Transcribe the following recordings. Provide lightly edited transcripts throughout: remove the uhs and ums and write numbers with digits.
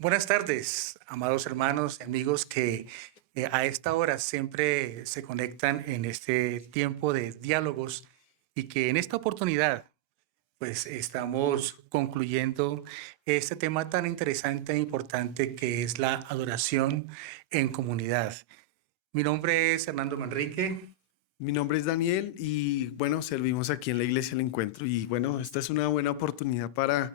Buenas tardes, amados hermanos y amigos que a esta hora siempre se conectan en este tiempo de diálogos y que en esta oportunidad pues estamos concluyendo este tema tan interesante e importante que es la adoración en comunidad. Mi nombre es Hernando Manrique. Mi nombre es Daniel y bueno, servimos aquí en la Iglesia El Encuentro y bueno, esta es una buena oportunidad para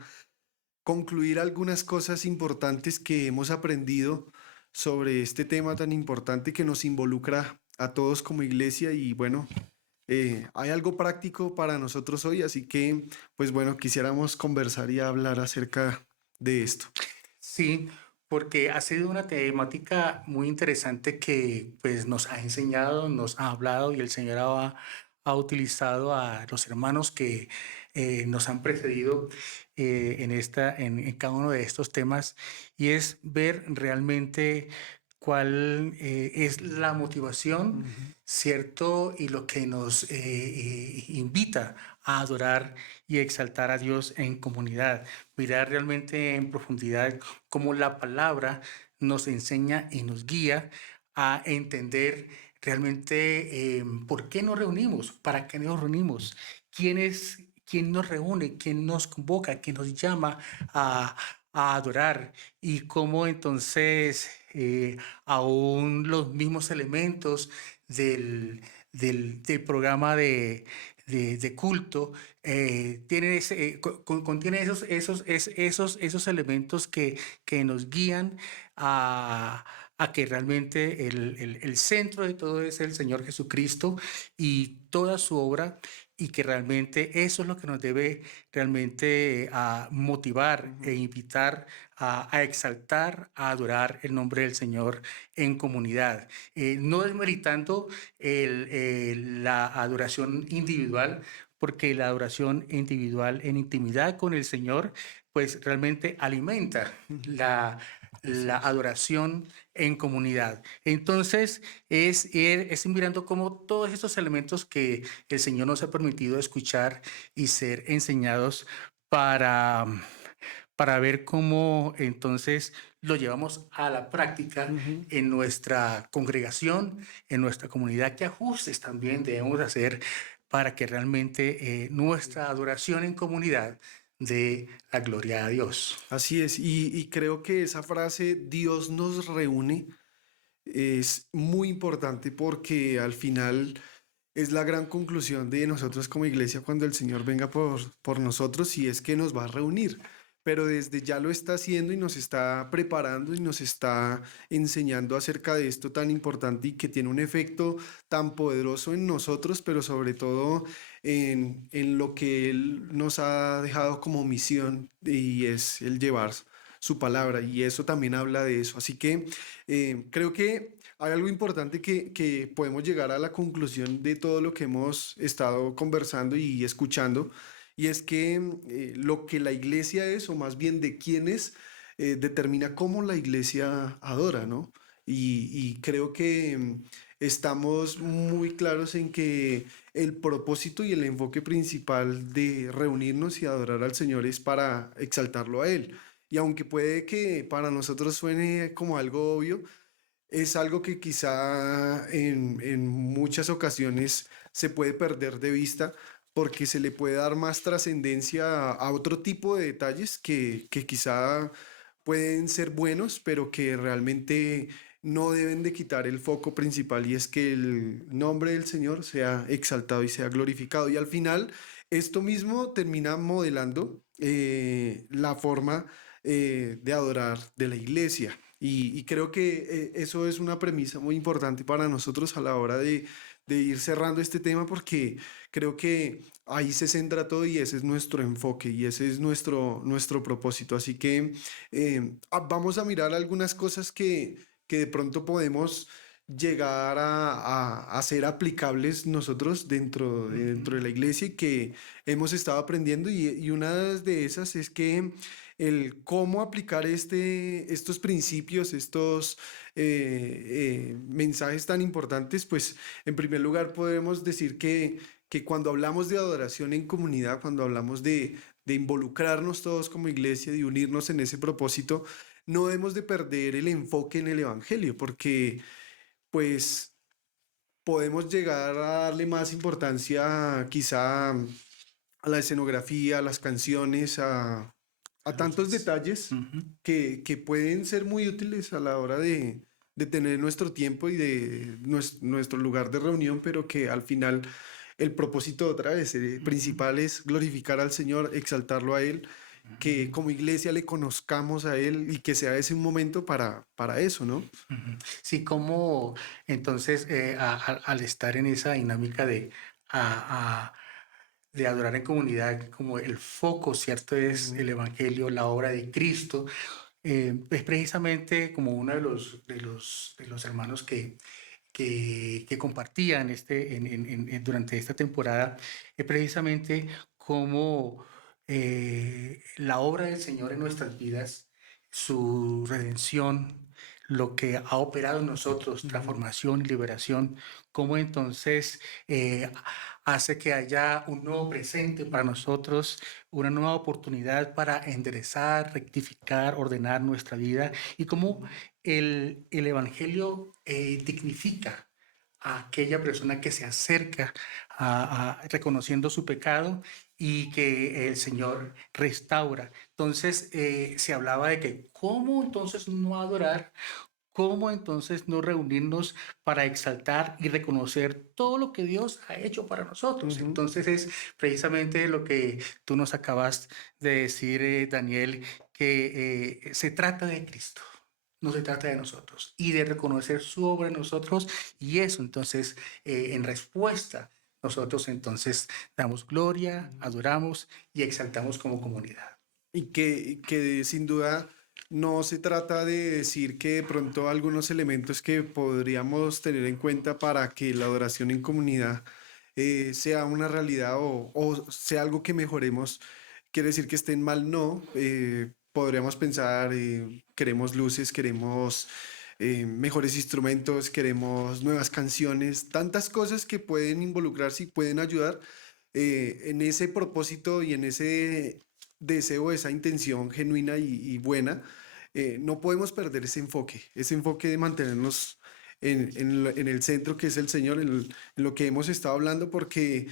concluir algunas cosas importantes que hemos aprendido sobre este tema tan importante que nos involucra a todos como iglesia y bueno, hay algo práctico para nosotros hoy, así que pues bueno, quisiéramos conversar y hablar acerca de esto. Sí, porque ha sido una temática muy interesante que pues nos ha enseñado, nos ha hablado y el Señor ha utilizado a los hermanos que nos han precedido en cada uno de estos temas y es ver realmente cuál es la motivación, Ujú. ¿cierto? Y lo que nos invita a adorar y exaltar a Dios en comunidad, mirar realmente en profundidad cómo la palabra nos enseña y nos guía a entender realmente por qué nos reunimos, para qué nos reunimos, quién nos reúne, quién nos convoca, quién nos llama a adorar y cómo entonces aún los mismos elementos del, del programa de culto tiene contiene esos elementos que nos guían a que realmente el centro de todo es el Señor Jesucristo y toda su obra, y que realmente eso es lo que nos debe realmente a motivar e Ujú. invitar a exaltar, a adorar el nombre del Señor en comunidad. No desmeritando la adoración individual, porque la adoración individual en intimidad con el Señor, pues realmente alimenta Ujú. Así la es. adoración en comunidad. Entonces, es mirando cómo todos estos elementos que el Señor nos ha permitido escuchar y ser enseñados para, para ver cómo entonces lo llevamos a la práctica Ujú. en nuestra congregación, en nuestra comunidad, qué ajustes también debemos hacer para que realmente nuestra adoración en comunidad dé la gloria a Dios. Así es, y creo que esa frase Dios nos reúne es muy importante porque al final es la gran conclusión de nosotros como iglesia cuando el Señor venga por nosotros y es que nos va a reunir. Pero desde ya lo está haciendo y nos está preparando y nos está enseñando acerca de esto tan importante y que tiene un efecto tan poderoso en nosotros, pero sobre todo en lo que Él nos ha dejado como misión y es el llevar su palabra. Y eso también habla de eso. Así que creo que hay algo importante que podemos llegar a la conclusión de todo lo que hemos estado conversando y escuchando, y es que lo que la iglesia es, o más bien de quién es, determina cómo la iglesia adora, ¿no? Y creo que estamos muy claros en que el propósito y el enfoque principal de reunirnos y adorar al Señor es para exaltarlo a Él. Y aunque puede que para nosotros suene como algo obvio, es algo que quizá en muchas ocasiones se puede perder de vista porque se le puede dar más trascendencia a otro tipo de detalles que quizá pueden ser buenos, pero que realmente no deben de quitar el foco principal y es que el nombre del Señor sea exaltado y sea glorificado. Y al final, esto mismo termina modelando la forma de adorar de la iglesia. Y creo que eso es una premisa muy importante para nosotros a la hora de ir cerrando este tema porque creo que ahí se centra todo y ese es nuestro enfoque y ese es nuestro propósito. Así que vamos a mirar algunas cosas que de pronto podemos llegar a ser aplicables nosotros dentro de Ujú. la iglesia y que hemos estado aprendiendo y una de esas es que el cómo aplicar estos principios, estos mensajes tan importantes, pues en primer lugar podemos decir que cuando hablamos de adoración en comunidad, cuando hablamos de involucrarnos todos como iglesia, de unirnos en ese propósito, no debemos de perder el enfoque en el Evangelio, porque pues podemos llegar a darle más importancia quizá a la escenografía, a las canciones, A a tantos luces. detalles Ujú, que pueden ser muy útiles a la hora de tener nuestro tiempo y de nuestro lugar de reunión, pero que al final el propósito otra vez ujú, principal es glorificar al Señor, exaltarlo a Él, que ujú. como iglesia le conozcamos a Él y que sea ese un momento para eso, ¿no? Ujú. Sí, como entonces al estar en esa dinámica a- de adorar en comunidad, como el foco, ¿cierto? Es Ujú, el Evangelio, la obra de Cristo. Es precisamente como uno de los hermanos que compartían durante esta temporada, es precisamente cómo la obra del Señor en nuestras vidas, su redención, lo que ha operado en nosotros, ujú, transformación y liberación, cómo entonces hace que haya un nuevo presente para nosotros, una nueva oportunidad para enderezar, rectificar, ordenar nuestra vida y cómo ujú, el Evangelio dignifica a aquella persona que se acerca reconociendo su pecado y que el Señor restaura. Entonces, se hablaba de que cómo entonces no adorar, cómo entonces no reunirnos para exaltar y reconocer todo lo que Dios ha hecho para nosotros. ujú. Entonces, es precisamente lo que tú nos acabas de decir, Daniel, que se trata de Cristo. No se trata de nosotros y de reconocer su obra en nosotros y eso entonces en respuesta nosotros entonces damos gloria, Ujú. adoramos y exaltamos como comunidad. Y que sin duda no se trata de decir que de pronto algunos elementos que podríamos tener en cuenta para que la adoración en comunidad sea una realidad o sea algo que mejoremos, quiere decir que estén mal, no. Podríamos pensar, queremos luces, queremos mejores instrumentos, queremos nuevas canciones, tantas cosas que pueden involucrarse y pueden ayudar en ese propósito y en ese deseo, esa intención genuina y buena. No podemos perder ese enfoque de mantenernos en el centro que es el Señor, en lo que hemos estado hablando, porque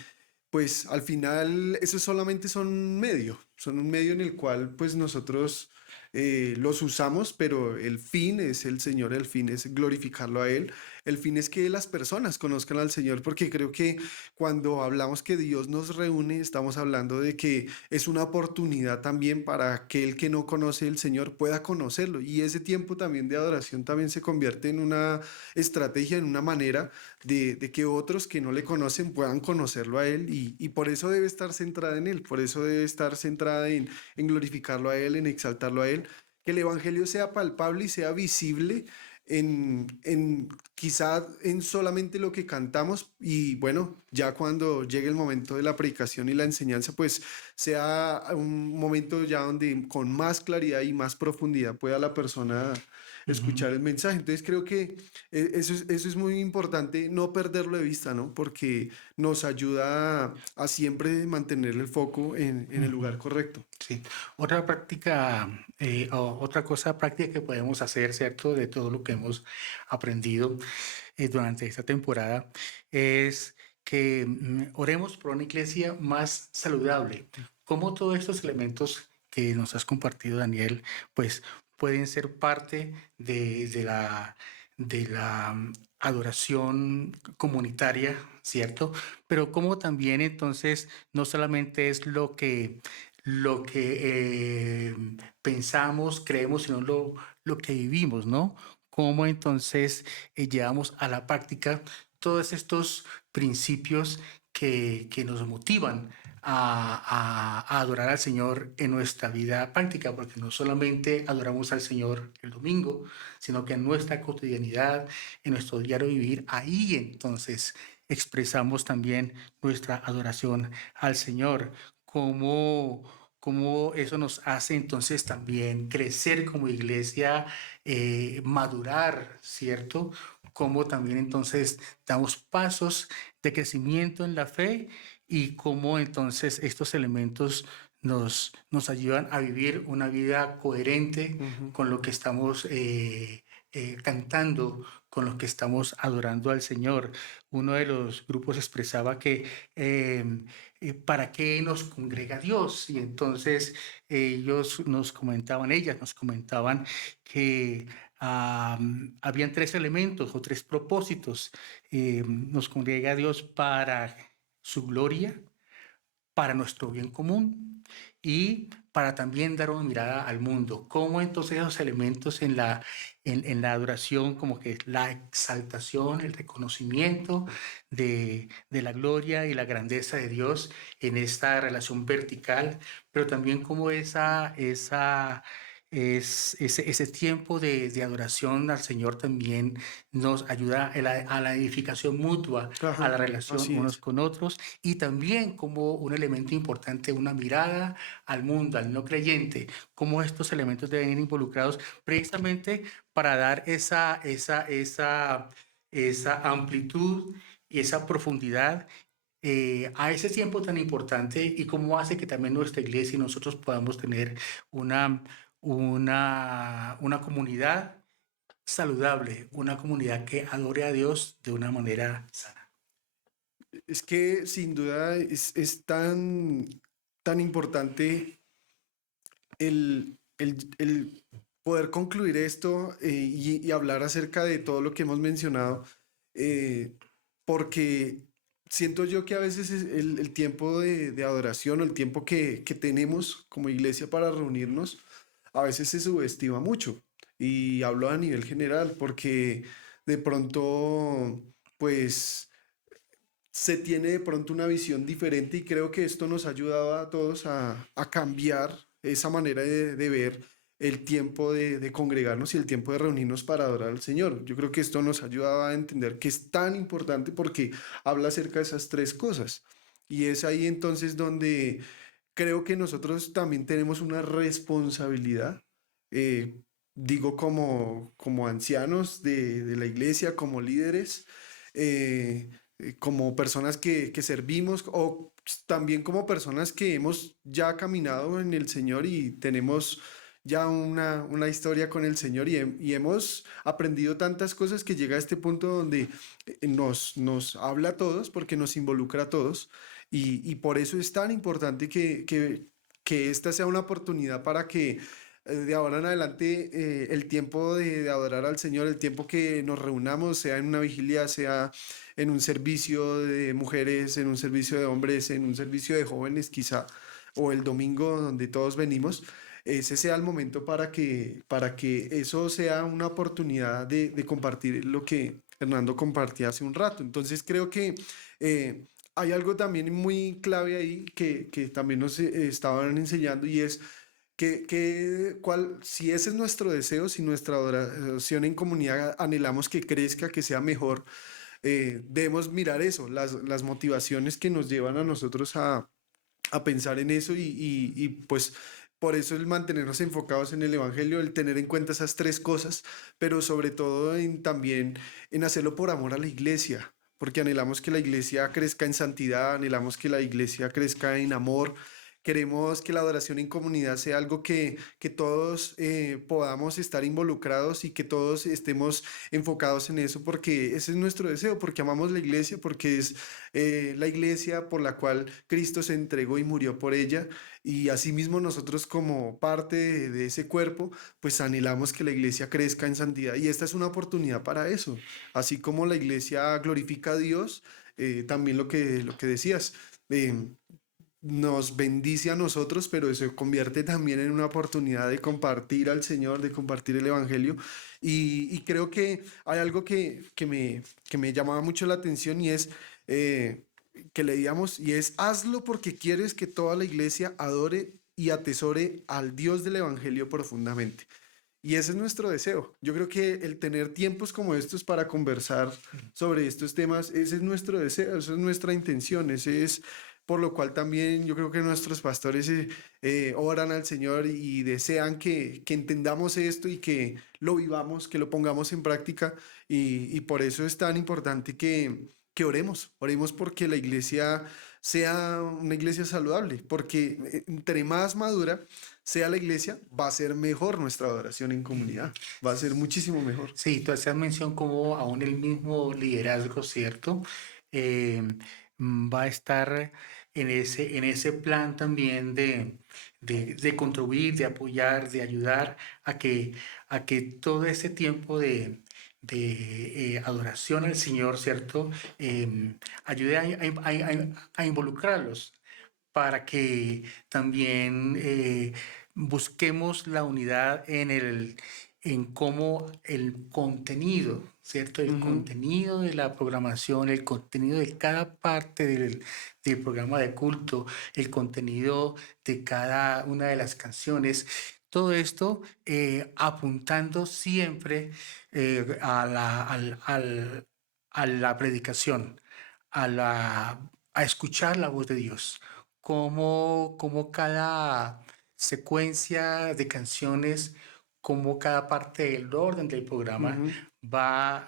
pues al final eso solamente son un medio en el cual pues nosotros los usamos, pero el fin es el Señor, el fin es glorificarlo a Él, el fin es que las personas conozcan al Señor, porque creo que cuando hablamos que Dios nos reúne, estamos hablando de que es una oportunidad también para aquel que no conoce el Señor pueda conocerlo, y ese tiempo también de adoración también se convierte en una estrategia, en una manera de que otros que no le conocen puedan conocerlo a Él y por eso debe estar centrada en Él, por eso debe estar centrada en glorificarlo a Él, en exaltarlo a Él, que el Evangelio sea palpable y sea visible en quizá en solamente lo que cantamos y bueno, ya cuando llegue el momento de la predicación y la enseñanza, pues sea un momento ya donde con más claridad y más profundidad pueda la persona Ujú, escuchar el mensaje. Entonces creo que eso es muy importante, no perderlo de vista, ¿no? Porque nos ayuda a siempre mantener el foco en el ujú. lugar correcto. Sí, otra práctica, o otra cosa práctica que podemos hacer, ¿cierto? De todo lo que hemos aprendido durante esta temporada es que oremos por una iglesia más saludable. Cómo todos estos elementos que nos has compartido, Daniel, pues pueden ser parte de la adoración comunitaria, ¿cierto? Pero cómo también entonces no solamente es lo que pensamos, creemos, sino lo que vivimos, ¿no? Cómo entonces llevamos a la práctica todos estos principios que nos motivan a adorar al Señor en nuestra vida práctica, porque no solamente adoramos al Señor el domingo, sino que en nuestra cotidianidad, en nuestro diario vivir, ahí entonces expresamos también nuestra adoración al Señor. Cómo, cómo eso nos hace entonces también crecer como iglesia, madurar, ¿cierto? Cómo también entonces damos pasos de crecimiento en la fe y cómo entonces estos elementos nos ayudan a vivir una vida coherente Ujú. con lo que estamos cantando, con lo que estamos adorando al Señor. Uno de los grupos expresaba que ¿para qué nos congrega Dios? Y entonces ellas nos comentaban que habían tres elementos o tres propósitos. Nos congrega Dios para su gloria, para nuestro bien común y para también dar una mirada al mundo. Cómo entonces esos elementos en la adoración, como que la exaltación, el reconocimiento de la gloria y la grandeza de Dios en esta relación vertical, pero también como ese tiempo de adoración al Señor también nos ayuda a la edificación mutua, a la Ajá, relación así unos es. con otros y también como un elemento importante, una mirada al mundo, al no creyente, cómo estos elementos deben ir involucrados precisamente para dar esa amplitud y esa profundidad a ese tiempo tan importante y cómo hace que también nuestra iglesia y nosotros podamos tener una, una comunidad saludable, una comunidad que adore a Dios de una manera sana. Es que sin duda es tan importante el poder concluir esto y hablar acerca de todo lo que hemos mencionado, eh, porque siento yo que a veces el tiempo de adoración o el tiempo que tenemos como iglesia para reunirnos, a veces se subestima mucho. Y hablo a nivel general, porque de pronto, pues se tiene de pronto una visión diferente y creo que esto nos ha ayudado a todos a cambiar esa manera de ver el tiempo de congregarnos y el tiempo de reunirnos para adorar al Señor. Yo creo que esto nos ha ayudado a entender que es tan importante porque habla acerca de esas tres cosas. Y es ahí entonces donde creo que nosotros también tenemos una responsabilidad, digo como ancianos de la iglesia, como líderes, eh, como personas que servimos o también como personas que hemos ya caminado en el Señor y tenemos ya una historia con el Señor y hemos aprendido tantas cosas que llega a este punto donde nos habla a todos porque nos involucra a todos y por eso es tan importante que esta sea una oportunidad para que de ahora en adelante el tiempo de adorar al Señor, el tiempo que nos reunamos, sea en una vigilia, sea en un servicio de mujeres, en un servicio de hombres, en un servicio de jóvenes quizá, o el domingo donde todos venimos, ese sea el momento para que eso sea una oportunidad de compartir lo que Hernando compartía hace un rato. Entonces creo que eh, hay algo también muy clave ahí que también nos estaban enseñando y es si ese es nuestro deseo, si nuestra adoración en comunidad anhelamos que crezca, que sea mejor, debemos mirar eso, las motivaciones que nos llevan a nosotros a pensar en eso y pues por eso el mantenernos enfocados en el Evangelio, el tener en cuenta esas tres cosas, pero sobre todo también en hacerlo por amor a la iglesia, porque anhelamos que la iglesia crezca en santidad, anhelamos que la iglesia crezca en amor. Queremos que la adoración en comunidad sea algo que todos podamos estar involucrados y que todos estemos enfocados en eso, porque ese es nuestro deseo, porque amamos la iglesia, porque es la iglesia por la cual Cristo se entregó y murió por ella. Y asimismo nosotros como parte de ese cuerpo, pues anhelamos que la iglesia crezca en santidad. Y esta es una oportunidad para eso. Así como la iglesia glorifica a Dios, también lo que decías. Nos bendice a nosotros, pero se convierte también en una oportunidad de compartir al Señor, de compartir el Evangelio. Y creo que hay algo que me llamaba mucho la atención y es eh, que leíamos, y es, hazlo porque quieres que toda la iglesia adore y atesore al Dios del Evangelio profundamente. Y ese es nuestro deseo. Yo creo que el tener tiempos como estos para conversar sobre estos temas, ese es nuestro deseo, esa es nuestra intención, ese es por lo cual también yo creo que nuestros pastores oran al Señor y desean que entendamos esto y que lo vivamos, que lo pongamos en práctica y por eso es tan importante que oremos, oremos porque la iglesia sea una iglesia saludable, porque entre más madura sea la iglesia, va a ser mejor nuestra adoración en Ujú. comunidad, va a ser muchísimo mejor. Sí, tú hacías mención como aún el mismo liderazgo, ¿cierto? Eh, Va a estar en ese plan también de contribuir, de apoyar, de ayudar a que todo ese tiempo de adoración al Señor, ¿cierto? Ayude a involucrarlos para que también busquemos la unidad en cómo el contenido, ¿cierto? El Ujú, contenido de la programación, el contenido de cada parte del programa de culto, el contenido de cada una de las canciones. Todo esto apuntando siempre a la predicación, a escuchar la voz de Dios, cómo cada secuencia de canciones, cómo cada parte del orden del programa ujú. va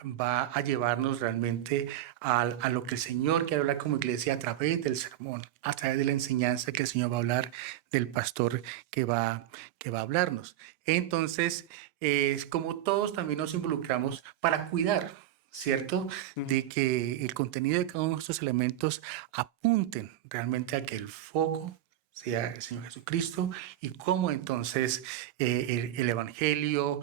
a llevarnos realmente a lo que el Señor quiere hablar como iglesia a través del sermón, a través de la enseñanza que el Señor va a hablar del pastor que va a hablarnos. Entonces, es como todos también nos involucramos para cuidar, ¿cierto? Ujú. De que el contenido de cada uno de estos elementos apunten realmente a que el foco sea el Señor Jesucristo y cómo entonces el Evangelio,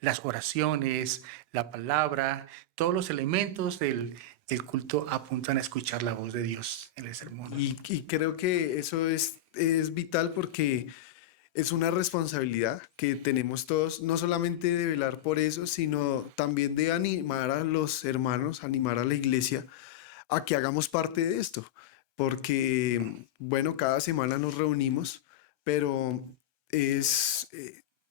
las oraciones, la palabra, todos los elementos del culto apuntan a escuchar la voz de Dios en el sermón. Y creo que eso es vital porque es una responsabilidad que tenemos todos, no solamente de velar por eso, sino también de animar a los hermanos, animar a la iglesia a que hagamos parte de esto, porque, bueno, cada semana nos reunimos, pero es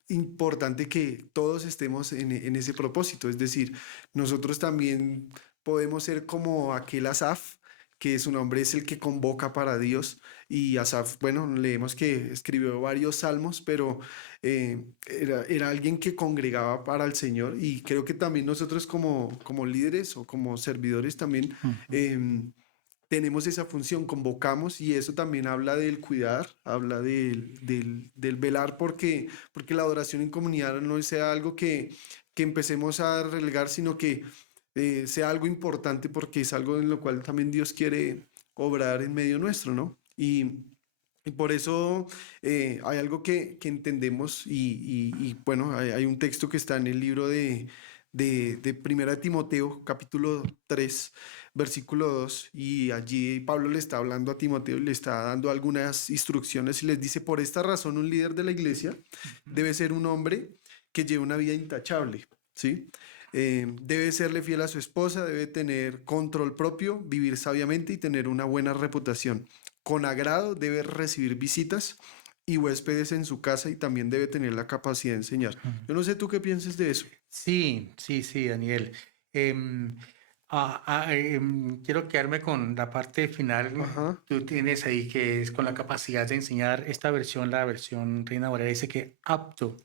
importante que todos estemos en ese propósito, es decir, nosotros también podemos ser como aquel Asaf, que su nombre es el que convoca para Dios, y Asaf, bueno, leemos que escribió varios salmos, pero era alguien que congregaba para el Señor, y creo que también nosotros como líderes o como servidores también Ujú. em, tenemos esa función, convocamos y eso también habla del cuidar, habla del velar porque la adoración en comunidad no sea algo que empecemos a relegar, sino que sea algo importante porque es algo en lo cual también Dios quiere obrar en medio nuestro, ¿no? Y por eso hay algo que entendemos y, bueno, hay un texto que está en el libro de Primera de Timoteo, capítulo 3 versículo 2 y allí Pablo le está hablando a Timoteo y le está dando algunas instrucciones y les dice, por esta razón un líder de la iglesia Ujú. debe ser un hombre que lleve una vida intachable, ¿sí? Debe serle fiel a su esposa, debe tener control propio, vivir sabiamente y tener una buena reputación. Con agrado debe recibir visitas y huéspedes en su casa y también debe tener la capacidad de enseñar. Yo no sé tú qué pienses de eso. Sí, sí, sí, Daniel. Em, Quiero quedarme con la parte final. Ajá. Tú tienes ahí que es con la capacidad de enseñar. Esta versión, la versión Reina Valera, dice que apto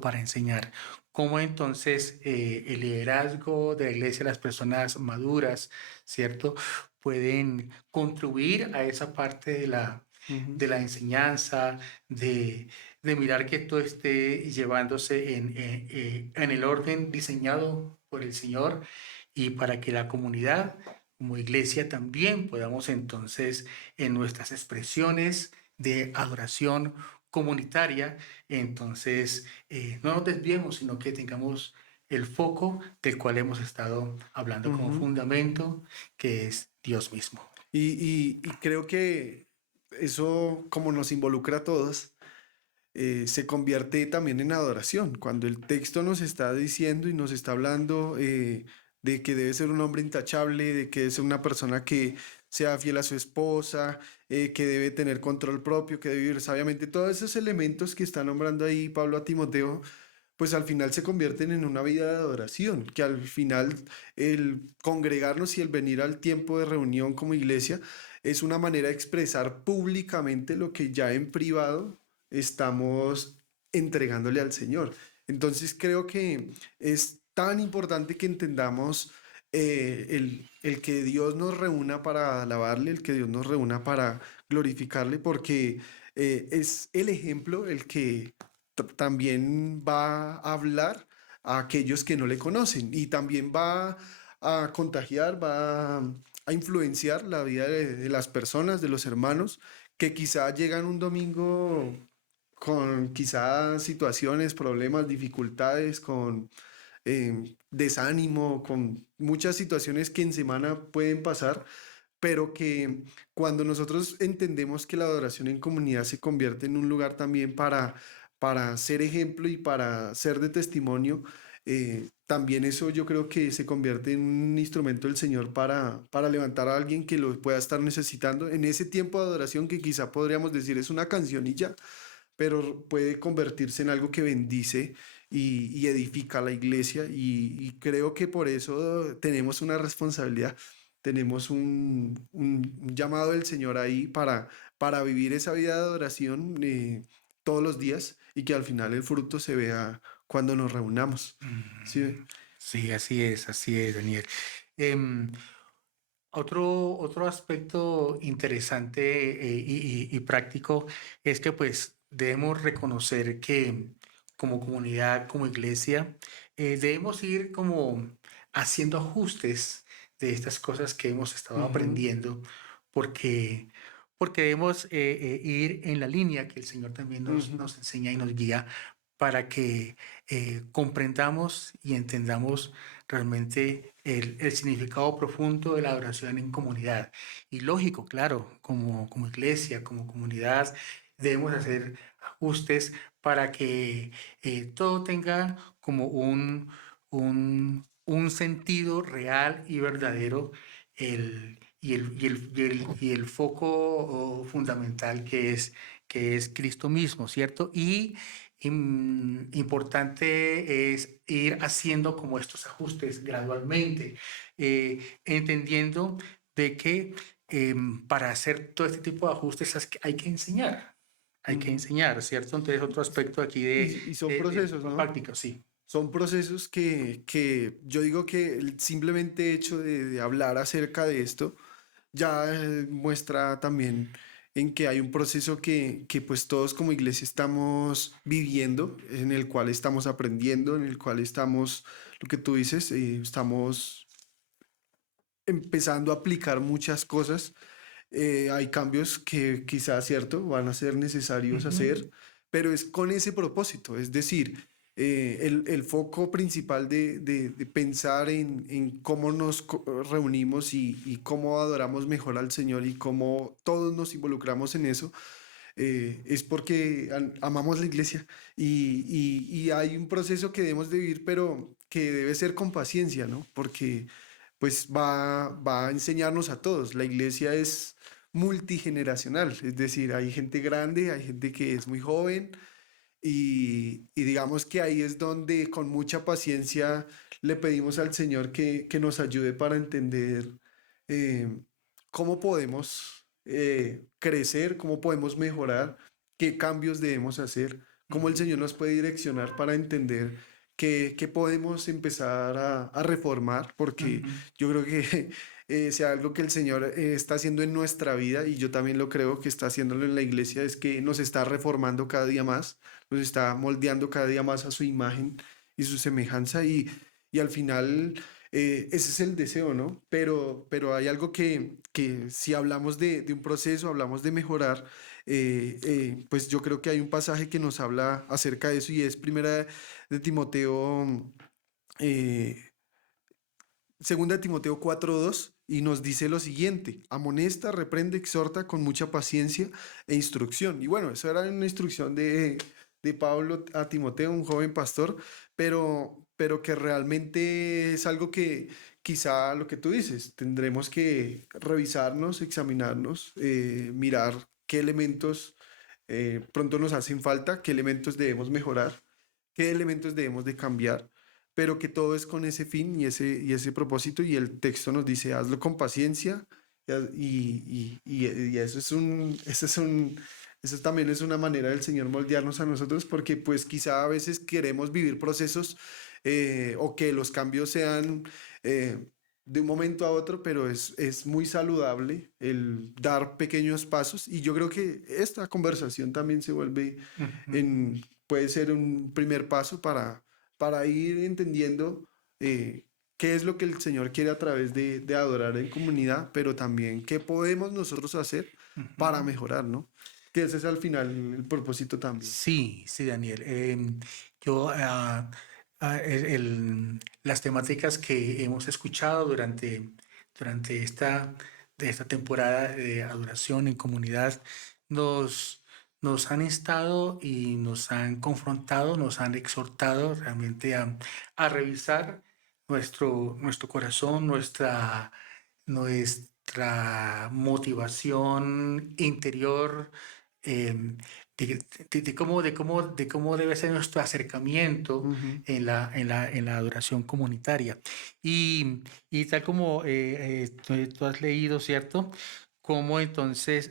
para enseñar. Cómo entonces el liderazgo de la iglesia, las personas maduras, ¿cierto? Pueden contribuir a esa parte Ujú, de la enseñanza, de mirar que todo esté llevándose en el orden diseñado por el Señor y para que la comunidad como iglesia también podamos entonces en nuestras expresiones de adoración comunitaria, entonces no nos desviemos, sino que tengamos el foco del cual hemos estado hablando como ujú. fundamento, que es Dios mismo. Y creo que eso, como nos involucra a todos, se convierte también en adoración. Cuando el texto nos está diciendo y nos está hablando de que debe ser un hombre intachable, de que debe ser una persona que sea fiel a su esposa, que debe tener control propio, que debe vivir sabiamente, todos esos elementos que está nombrando ahí Pablo a Timoteo, pues al final se convierten en una vida de adoración, que al final el congregarnos y el venir al tiempo de reunión como iglesia es una manera de expresar públicamente lo que ya en privado estamos entregándole al Señor. Entonces creo que es tan importante que entendamos el que Dios nos reúna para alabarle, el que Dios nos reúna para glorificarle, porque es el ejemplo el que también va a hablar a aquellos que no le conocen y también va a contagiar, va a influenciar la vida de las personas, de los hermanos, que quizá llegan un domingo con quizá situaciones, problemas, dificultades, con desánimo, con muchas situaciones que en semana pueden pasar, pero que cuando nosotros entendemos que la adoración en comunidad se convierte en un lugar también para ser ejemplo y para ser de testimonio, también eso yo creo que se convierte en un instrumento del Señor para levantar a alguien que lo pueda estar necesitando en ese tiempo de adoración que quizá podríamos decir es una cancionilla, pero puede convertirse en algo que bendice y edifica la iglesia y creo que por eso tenemos una responsabilidad, tenemos un llamado del Señor ahí para vivir esa vida de adoración todos los días y que al final el fruto se vea cuando nos reunamos. ¿Sí? Mm, sí, así es, Daniel. Em, otro aspecto interesante y práctico es que pues debemos reconocer que como comunidad, como iglesia, debemos ir como haciendo ajustes de estas cosas que hemos estado Ujú, aprendiendo, porque, porque debemos ir en la línea que el Señor también ujú, nos enseña y nos guía para que comprendamos y entendamos realmente el significado profundo de la adoración en comunidad. Y lógico, claro, como iglesia, como comunidad, debemos hacer ajustes para que todo tenga como un sentido real y verdadero y el foco fundamental que es Cristo mismo, ¿cierto? Y importante es ir haciendo como estos ajustes gradualmente, entendiendo de que para hacer todo este tipo de ajustes hay que enseñar. Hay que ujú. enseñar, ¿cierto? Entonces, otro aspecto aquí Y son de procesos, tipo ¿no? práctico, sí. Son procesos que yo digo que el simplemente hecho de hablar acerca de esto ya muestra también en que hay un proceso que pues todos como iglesia estamos viviendo, en el cual estamos aprendiendo, en el cual estamos, lo que tú dices, estamos empezando a aplicar muchas cosas. Hay cambios que quizás, cierto, van a ser necesarios Ujú. hacer, pero es con ese propósito, es decir, el foco principal de pensar en cómo nos reunimos y cómo adoramos mejor al Señor y cómo todos nos involucramos en eso, es porque amamos la iglesia y hay un proceso que debemos de vivir, pero que debe ser con paciencia, ¿no? Porque pues va a enseñarnos a todos. La iglesia es multigeneracional, es decir, hay gente grande, hay gente que es muy joven y digamos que ahí es donde con mucha paciencia le pedimos al Señor que nos ayude para entender eh, cómo podemos crecer, cómo podemos mejorar, qué cambios debemos hacer, cómo el Ujú, Señor nos puede direccionar para entender qué podemos empezar a reformar, porque ujú, yo creo que sea algo que el Señor está haciendo en nuestra vida y yo también lo creo que está haciéndolo en la iglesia, es que nos está reformando cada día más, nos está moldeando cada día más a su imagen y su semejanza y al final ese es el deseo, ¿no? Pero hay algo que si hablamos de un proceso, hablamos de mejorar, pues yo creo que hay un pasaje que nos habla acerca de eso y es primera de Timoteo, eh, segunda de Timoteo 4:2 y nos dice lo siguiente, amonesta, reprende, exhorta con mucha paciencia e instrucción. Y bueno, eso era una instrucción de Pablo a Timoteo, un joven pastor, pero que realmente es algo que quizá lo que tú dices, tendremos que revisarnos, examinarnos, mirar qué elementos pronto nos hacen falta, qué elementos debemos mejorar, qué elementos debemos de cambiar, pero que todo es con ese fin y ese propósito y el texto nos dice, hazlo con paciencia y eso también es una manera del Señor moldearnos a nosotros porque pues quizá a veces queremos vivir procesos o que los cambios sean de un momento a otro, pero es muy saludable el dar pequeños pasos y yo creo que esta conversación también se vuelve Ujú. puede ser un primer paso para ir entendiendo qué es lo que el Señor quiere a través de adorar en comunidad, pero también qué podemos nosotros hacer para Ujú. mejorar, ¿no? Que ese es al final el propósito también. Sí, sí, Daniel. Yo, las temáticas que hemos escuchado durante esta temporada de adoración en comunidad nos, nos han estado y nos han confrontado, nos han exhortado realmente a revisar nuestro corazón, nuestra motivación interior, em, de cómo debe ser nuestro acercamiento Ujú, en la adoración comunitaria. Y tal como tú has leído, ¿cierto? Cómo entonces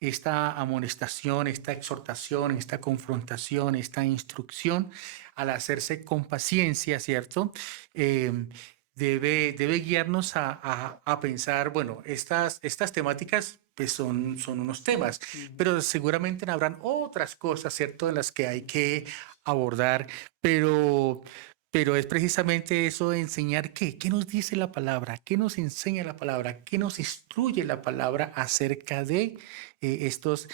esta amonestación, esta exhortación, esta confrontación, esta instrucción, al hacerse con paciencia, ¿cierto? Em, debe guiarnos a pensar, bueno, estas temáticas pues son unos temas, ujú. pero seguramente habrán otras cosas, ¿cierto?, en las que hay que abordar, pero, pero es precisamente eso de enseñar qué nos dice la palabra, qué nos enseña la palabra, qué nos instruye la palabra acerca de estos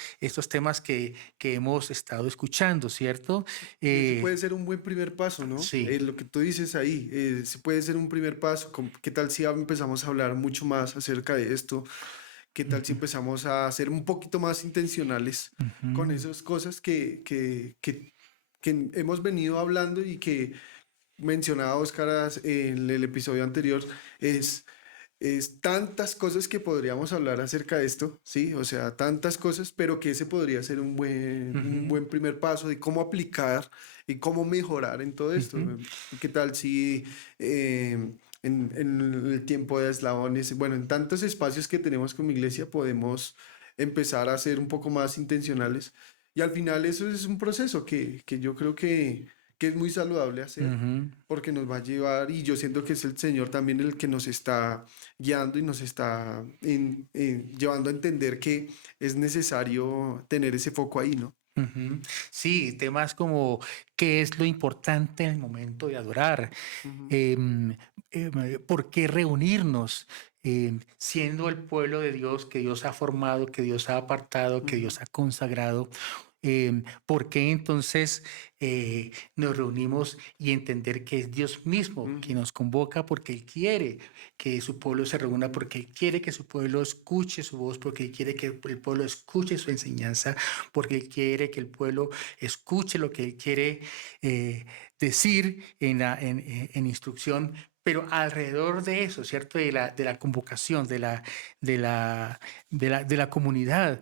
temas que hemos estado escuchando, ¿cierto? Y ese puede Eh, ser un buen primer paso, ¿no? sí. Lo que tú dices ahí, ese puede ser un primer paso. ¿Qué tal si empezamos a hablar mucho más acerca de esto? ¿Qué tal si Ujú, empezamos a ser un poquito más intencionales con ujú, esas cosas que hemos venido hablando y que mencionaba Óscar en el episodio anterior? Es es tantas cosas que podríamos hablar acerca de esto, ¿sí? O sea, tantas cosas, pero que ese podría ser un ujú, buen primer paso de cómo aplicar y cómo mejorar en todo esto. ujú, ¿Qué tal si en el tiempo de eslabones, bueno, en tantos espacios que tenemos como iglesia podemos empezar a ser un poco más intencionales? Y al final eso es un proceso que yo creo que es muy saludable hacer ujú. porque nos va a llevar, y yo siento que es el Señor también el que nos está guiando y nos está llevando a entender que es necesario tener ese foco ahí, ¿no? Ujú. Sí, temas como qué es lo importante en el momento de adorar, Ujú, por qué reunirnos, siendo el pueblo de Dios que Dios ha formado, que Dios ha apartado, que ujú, Dios ha consagrado. ¿Por qué entonces nos reunimos y entender que es Dios mismo quien ujú, nos convoca porque Él quiere que su pueblo se reúna, porque Él quiere que su pueblo escuche su voz, porque Él quiere que el pueblo escuche su enseñanza, porque Él quiere que el pueblo escuche lo que Él quiere decir en instrucción, pero alrededor de eso, ¿cierto? De la convocación, de la comunidad.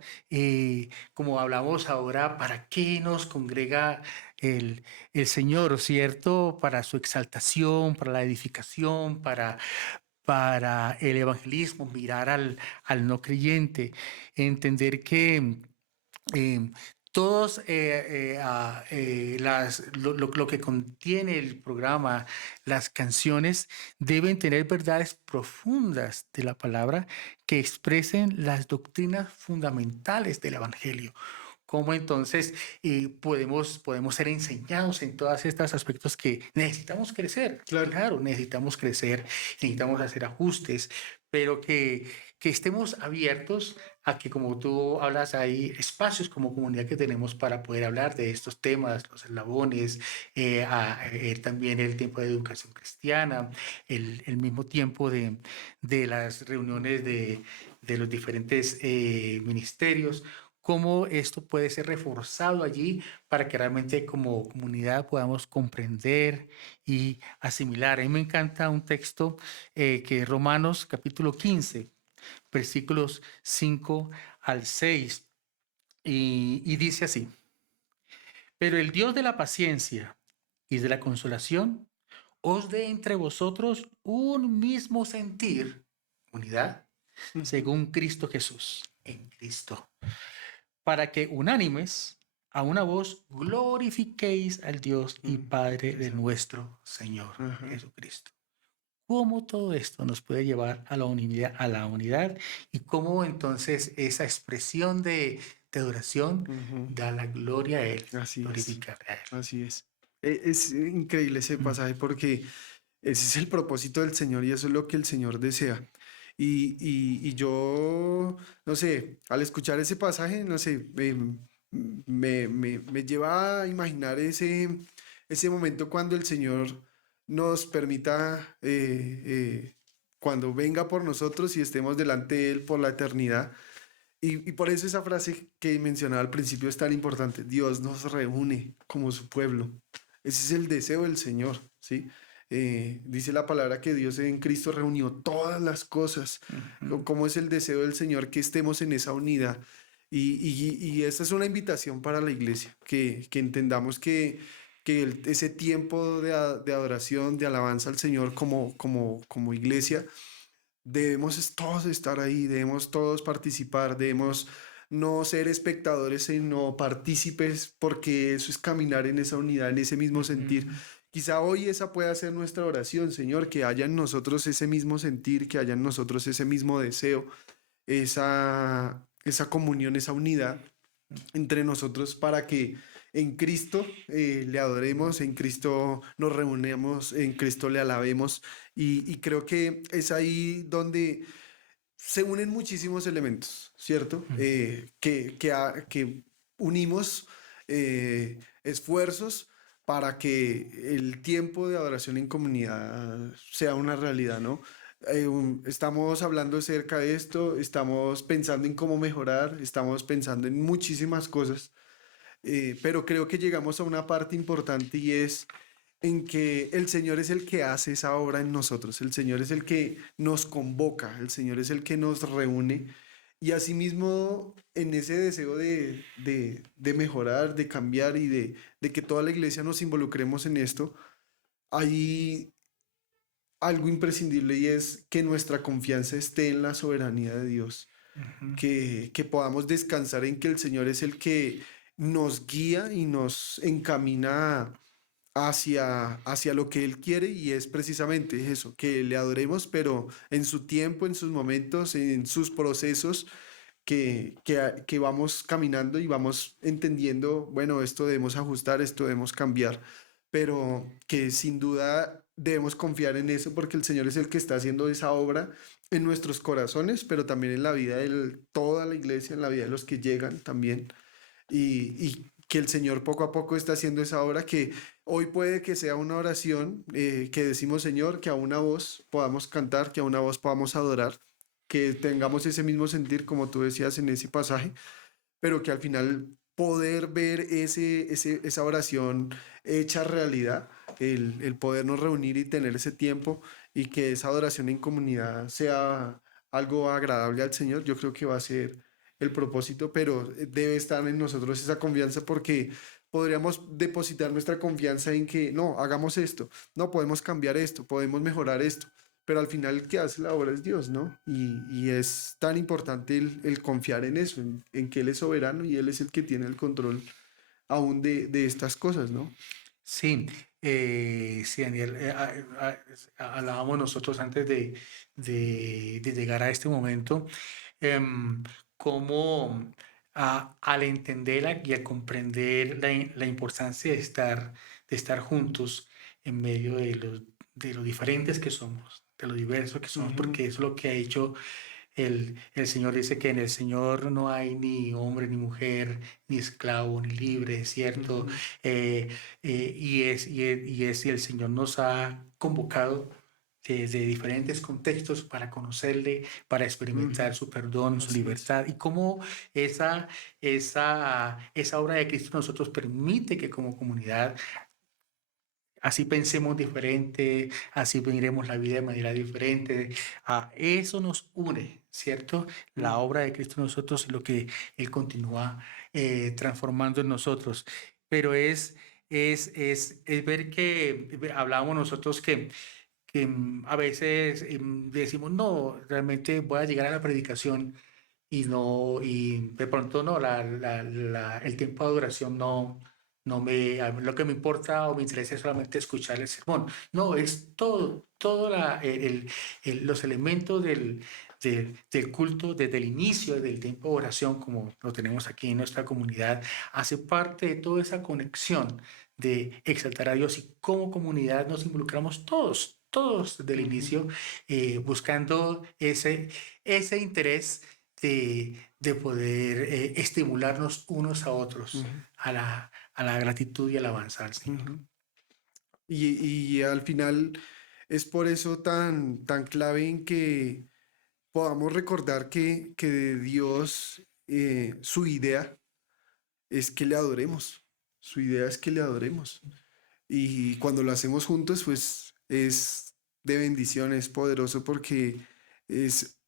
Como hablamos ahora, ¿para qué nos congrega el Señor, ¿cierto? Para su exaltación, para la edificación, para el evangelismo, mirar al no creyente, entender que Em, todos lo que contiene el programa, las canciones, deben tener verdades profundas de la palabra que expresen las doctrinas fundamentales del Evangelio. Cómo entonces podemos ser enseñados en todos estos aspectos que necesitamos crecer. claro. Claro, necesitamos crecer, necesitamos hacer ajustes, pero que estemos abiertos a que, como tú hablas, hay espacios como comunidad que tenemos para poder hablar de estos temas, los eslabones, también el tiempo de educación cristiana, el mismo tiempo de las reuniones de los diferentes ministerios, cómo esto puede ser reforzado allí para que realmente como comunidad podamos comprender y asimilar. A mí me encanta un texto que es Romanos capítulo 15, versículos 5 al 6, y dice así: pero el Dios de la paciencia y de la consolación os dé entre vosotros un mismo sentir, unidad, Ujú, según Cristo Jesús, en Cristo, para que unánimes a una voz glorifiquéis al Dios y ujú, Padre de interesante. nuestro Señor Ajá. Jesucristo. cómo todo esto nos puede llevar a la unidad y cómo entonces esa expresión de adoración Ujú. da la gloria a Él, Así es, glorificarle a Él. así es. Es increíble ese Mm, pasaje porque ese es el propósito del Señor y eso es lo que el Señor desea. Y yo, no sé, al escuchar ese pasaje, no sé, me lleva a imaginar ese momento cuando el Señor nos permita, cuando venga por nosotros y estemos delante de Él por la eternidad. Y por eso esa frase que mencionaba al principio es tan importante. Dios nos reúne como su pueblo. Ese es el deseo del Señor, ¿sí? Dice la palabra que Dios en Cristo reunió todas las cosas. ujú, ¿Cómo es el deseo del Señor que estemos en esa unidad? Y esta es una invitación para la iglesia, que entendamos que ese tiempo de adoración, de alabanza al Señor como iglesia, debemos todos estar ahí, debemos todos participar, debemos no ser espectadores, sino partícipes, porque eso es caminar en esa unidad, en ese mismo sentir. ujú. Quizá hoy esa pueda ser nuestra oración, Señor, que haya en nosotros ese mismo sentir, que haya en nosotros ese mismo deseo, esa comunión, esa unidad entre nosotros para que en Cristo le adoremos, en Cristo nos reunamos, en Cristo le alabemos y creo que es ahí donde se unen muchísimos elementos, ¿cierto? Mm, Que unimos esfuerzos para que el tiempo de adoración en comunidad sea una realidad, ¿no? Estamos hablando acerca de esto, estamos pensando en cómo mejorar, estamos pensando en muchísimas cosas, pero creo que llegamos a una parte importante y es en que el Señor es el que hace esa obra en nosotros, el Señor es el que nos convoca, el Señor es el que nos reúne y asimismo en ese deseo de mejorar, de cambiar y de que toda la iglesia nos involucremos en esto, hay algo imprescindible y es que nuestra confianza esté en la soberanía de Dios, ujú, que podamos descansar en que el Señor es el que nos guía y nos encamina hacia lo que Él quiere y es precisamente eso, que le adoremos, pero en su tiempo, en sus momentos, en sus procesos, que vamos caminando y vamos entendiendo, bueno, esto debemos ajustar, esto debemos cambiar, pero que sin duda debemos confiar en eso porque el Señor es el que está haciendo esa obra en nuestros corazones, pero también en la vida de toda la iglesia, en la vida de los que llegan también y que el Señor poco a poco está haciendo esa obra que hoy puede que sea una oración que decimos, Señor, que a una voz podamos cantar, que a una voz podamos adorar, que tengamos ese mismo sentir como tú decías en ese pasaje, pero que al final poder ver esa oración hecha realidad, el podernos reunir y tener ese tiempo y que esa adoración en comunidad sea algo agradable al Señor, yo creo que va a ser el propósito, pero debe estar en nosotros esa confianza porque podríamos depositar nuestra confianza en que no, hagamos esto, no podemos cambiar esto, podemos mejorar esto, pero al final el que hace la obra es Dios, ¿no? Y es tan importante el confiar en eso, en que Él es soberano y Él es el que tiene el control aún de estas cosas, ¿no? sí, sí, Daniel, hablábamos nosotros antes de llegar a este momento, em, cómo al entender y a comprender la importancia de estar juntos en medio de lo diferentes que somos, de lo diversos que somos, Ujú, porque eso es lo que ha hecho el Señor. Dice que en el Señor no hay ni hombre, ni mujer, ni esclavo, ni libre, ¿cierto? ujú, Y el Señor nos ha convocado desde diferentes contextos para conocerle, para ujú. experimentar su perdón, su Así es. libertad y cómo esa obra de Cristo nosotros permite que como comunidad así pensemos diferente, así miremos la vida de manera diferente. Eso nos une, ¿cierto? La Mm, obra de Cristo en nosotros y lo que Él continúa transformando en nosotros. Pero es ver hablábamos nosotros que a veces decimos, no, realmente voy a llegar a la predicación y no, y de pronto no, el tiempo de adoración no. A mí lo que me importa o me interesa es solamente escuchar el sermón. No, es todo los elementos del culto desde el inicio del tiempo de oración, como lo tenemos aquí en nuestra comunidad, hace parte de toda esa conexión de exaltar a Dios y como comunidad nos involucramos todos desde el Ujú, inicio, buscando ese interés de poder estimularnos unos a otros ujú, a la gratitud y alabanza al Señor. ujú. Y al final es por eso tan clave en que podamos recordar que de Dios, su idea es que le adoremos. Su idea es que le adoremos. Y cuando lo hacemos juntos, pues es de bendición, es poderoso porque es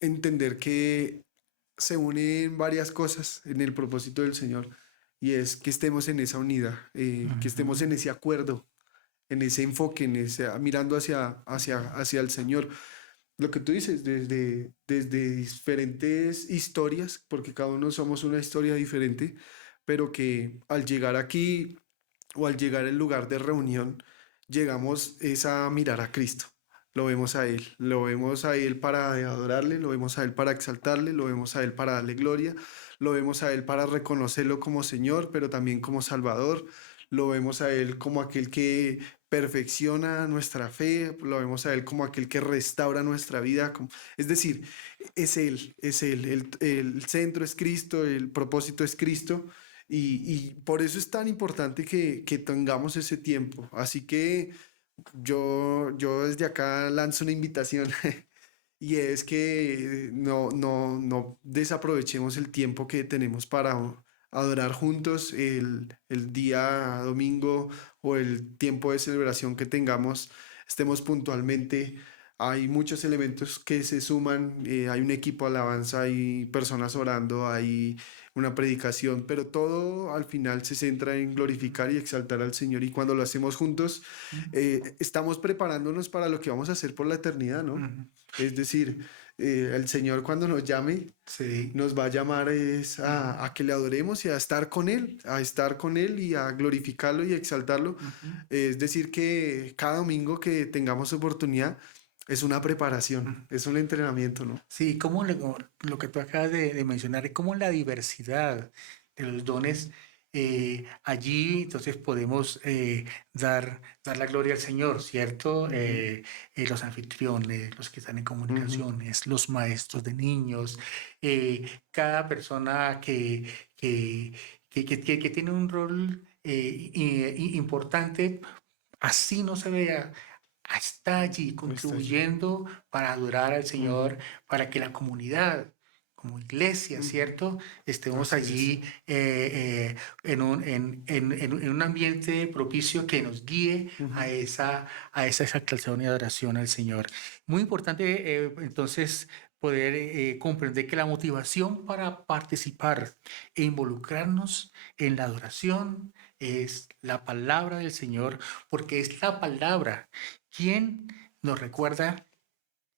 entender que se unen varias cosas en el propósito del Señor y es que estemos en esa unidad, que estemos Ujú. en ese acuerdo, en ese enfoque, mirando hacia el Señor. Lo que tú dices, desde diferentes historias, porque cada uno somos una historia diferente, pero que al llegar aquí o al llegar al lugar de reunión, llegamos es a mirar a Cristo. Lo vemos a Él para adorarle, lo vemos a Él para exaltarle, lo vemos a Él para darle gloria, lo vemos a Él para reconocerlo como Señor, pero también como Salvador, lo vemos a Él como aquel que perfecciona nuestra fe, lo vemos a Él como aquel que restaura nuestra vida. Es decir, es Él, el centro es Cristo, el propósito es Cristo. Y por eso es tan importante que tengamos ese tiempo. Así que yo desde acá lanzo una invitación y es que no desaprovechemos el tiempo que tenemos para adorar juntos el día domingo o el tiempo de celebración que tengamos, estemos puntualmente. Hay muchos elementos que se suman, hay un equipo de alabanza, hay personas orando, hay una predicación, pero todo al final se centra en glorificar y exaltar al Señor. Y cuando lo hacemos juntos, estamos preparándonos para lo que vamos a hacer por la eternidad, ¿no? Ujú. Es decir, el Señor cuando nos llame, Sí. nos va a llamar es a que le adoremos y a estar con Él y a glorificarlo y exaltarlo. Ujú. Es decir, que cada domingo que tengamos oportunidad es una Ujú. preparación, es un entrenamiento, ¿no? Sí, lo que tú acabas de mencionar, es como la diversidad de los dones. Allí entonces podemos dar la gloria al Señor, ¿cierto? Ujú, Los anfitriones, los que están en ujú, comunicaciones, los maestros de niños, cada persona que tiene un rol importante, así no se vea, está allí está allí. contribuyendo para adorar al Ujú, Señor, para que la comunidad, como iglesia, ujú. ¿cierto? Estemos Así es. allí en un ambiente propicio que nos guíe Ujú, a esa exaltación y adoración al Señor. Muy importante, entonces, poder comprender que la motivación para participar e involucrarnos en la adoración es la palabra del Señor, porque es la palabra quien nos recuerda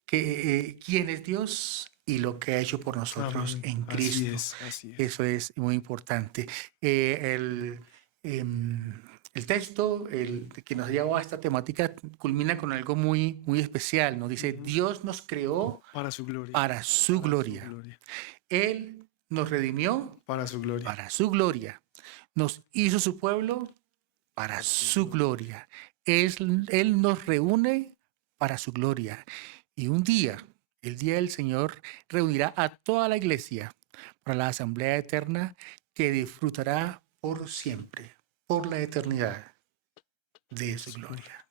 quién es Dios y lo que ha hecho por nosotros amén. en Así Cristo. es, así es. Eso es muy importante. Eh, el, el texto que nos lleva a esta temática culmina con algo muy especial. Nos dice, Ujú. Dios nos creó Para su gloria, para su para su gloria. gloria, Él nos redimió para su gloria, para su gloria. Nos hizo su pueblo para para su su gloria. gloria. Él nos reúne para su gloria. Y un día, el día del Señor, reunirá a toda la iglesia para la asamblea eterna que disfrutará por siempre, por la eternidad de su Su gloria. gloria.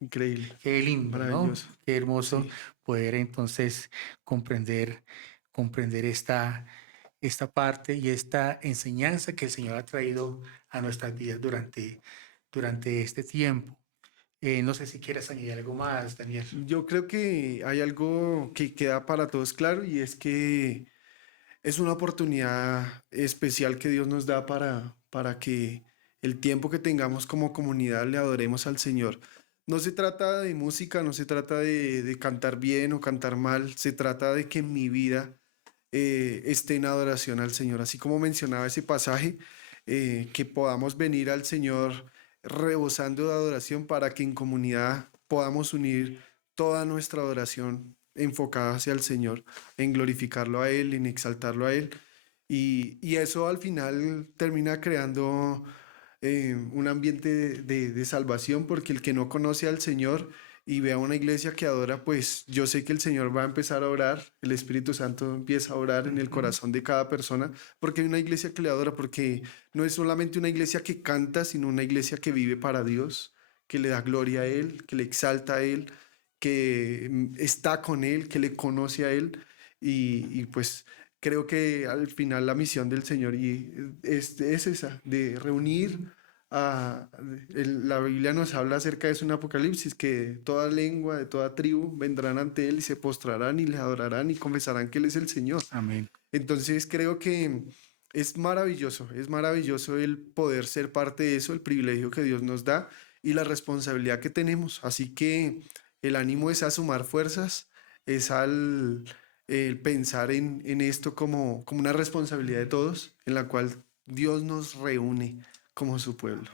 Increíble, Qué lindo, ¿no? maravilloso. Qué hermoso Sí, poder entonces comprender, comprender esta parte y esta enseñanza que el Señor ha traído a nuestras vidas durante este tiempo. No sé si quieres añadir algo más, Daniel. yo creo que hay algo que queda para todos claro y es que es una oportunidad especial que Dios nos da para que el tiempo que tengamos como comunidad le adoremos al Señor. No se trata de música, no se trata de cantar bien o cantar mal, se trata de que mi vida esté en adoración al Señor. Así como mencionaba ese pasaje, que podamos venir al Señor rebosando de adoración para que en comunidad podamos unir toda nuestra adoración enfocada hacia el Señor, en glorificarlo a Él, en exaltarlo a Él. Y eso al final termina creando un ambiente de salvación, porque el que no conoce al Señor y ve a una iglesia que adora, pues yo sé que el Señor va a empezar a orar, el Espíritu Santo empieza a orar en el Ujú. corazón de cada persona, porque hay una iglesia que le adora, porque no es solamente una iglesia que canta, sino una iglesia que vive para Dios, que le da gloria a Él, que le exalta a Él, que está con Él, que le conoce a Él, y pues creo que al final la misión del Señor es esa, de reunir la Biblia nos habla acerca de eso en Apocalipsis, que toda lengua, de toda tribu vendrán ante Él y se postrarán y le adorarán y confesarán que Él es el Señor. Amén. Entonces creo que es maravilloso el poder ser parte de eso, el privilegio que Dios nos da y la responsabilidad que tenemos. Así que el ánimo es a sumar fuerzas, es al el pensar en esto como una responsabilidad de todos, en la cual Dios nos reúne como su pueblo.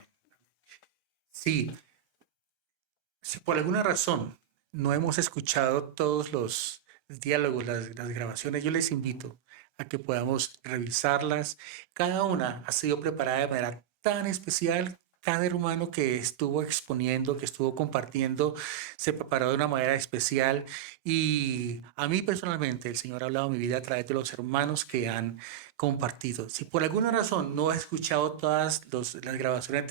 Sí, si por alguna razón no hemos escuchado todos los diálogos, las grabaciones, yo les invito a que podamos revisarlas. Cada una ha sido preparada de manera tan especial. Cada hermano que estuvo exponiendo, que estuvo compartiendo, se preparó de una manera especial. Y a mí personalmente, el Señor ha hablado en mi vida a través de los hermanos que han compartido. Si por alguna razón no has escuchado todas las grabaciones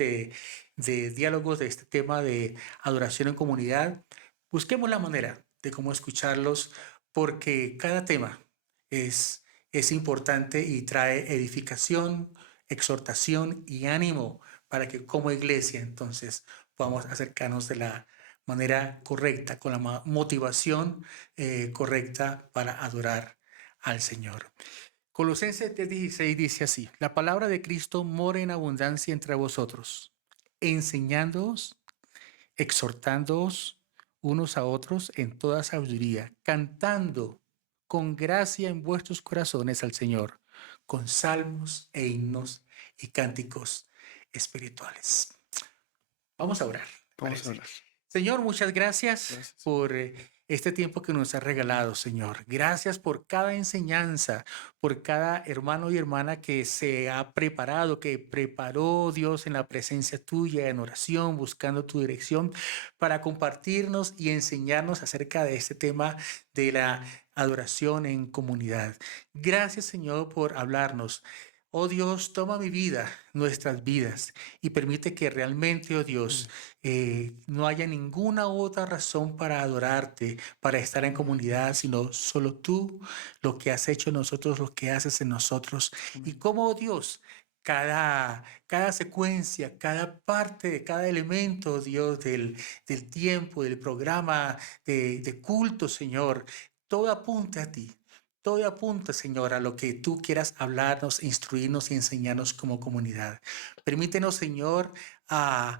de diálogos de este tema de adoración en comunidad, busquemos la manera de cómo escucharlos, porque cada tema es importante y trae edificación, exhortación y ánimo para que como iglesia entonces podamos acercarnos de la manera correcta, con la motivación correcta para adorar al Señor. Colosenses 3:16 dice así: la palabra de Cristo mora en abundancia entre vosotros, enseñándoos, exhortándoos unos a otros en toda sabiduría, cantando con gracia en vuestros corazones al Señor, con salmos e himnos y cánticos espirituales. Vamos a orar, ¿te Vamos a parece? orar. Señor, muchas gracias Gracias. por este tiempo que nos has regalado, Señor. Gracias por cada enseñanza, por cada hermano y hermana que se ha preparado, que preparó Dios en la presencia tuya, en oración, buscando tu dirección, para compartirnos y enseñarnos acerca de este tema de la adoración en comunidad. Gracias, Señor, por hablarnos. Oh Dios, toma mi vida, nuestras vidas, y permite que realmente, oh Dios, Mm. no haya ninguna otra razón para adorarte, para estar en comunidad, sino solo tú, lo que has hecho en nosotros, lo que haces en nosotros. Y Amén. cómo, Dios, cada secuencia, cada parte, de cada elemento, Dios, del tiempo, del programa de culto, Señor, todo apunta a ti. Todo apunta, Señor, a lo que tú quieras hablarnos, instruirnos y enseñarnos como comunidad. Permítenos, Señor, a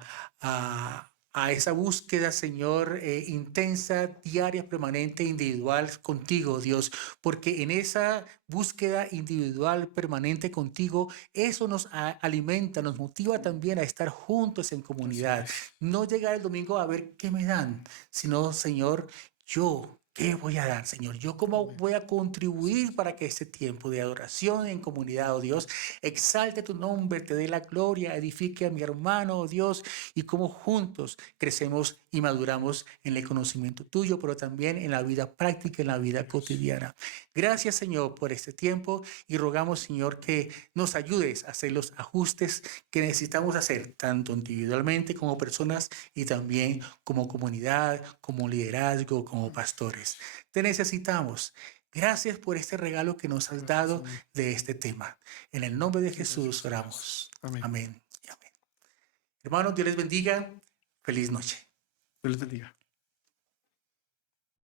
esa búsqueda, Señor, intensa, diaria, permanente, individual contigo, Dios, porque en esa búsqueda individual, permanente contigo, eso nos alimenta, nos motiva también a estar juntos en Así comunidad. es. No llegar el domingo a ver qué me dan, sino, Señor, yo. ¿Qué voy a dar, Señor? ¿Yo cómo Amén. voy a contribuir para que este tiempo de adoración en comunidad, oh Dios, exalte tu nombre, te dé la gloria, edifique a mi hermano, oh Dios, y cómo juntos crecemos y maduramos en el conocimiento tuyo, pero también en la vida práctica, en la vida Dios. cotidiana? Gracias, Señor, por este tiempo y rogamos, Señor, que nos ayudes a hacer los ajustes que necesitamos hacer, tanto individualmente como personas y también como comunidad, como liderazgo, como pastores. Te necesitamos. Gracias por este regalo que nos has Gracias, dado Señor. de este tema. En el nombre de Jesús Gracias, Dios. oramos. Amén. Amén y amén. Hermanos, Dios les bendiga. Feliz noche. Dios les bendiga.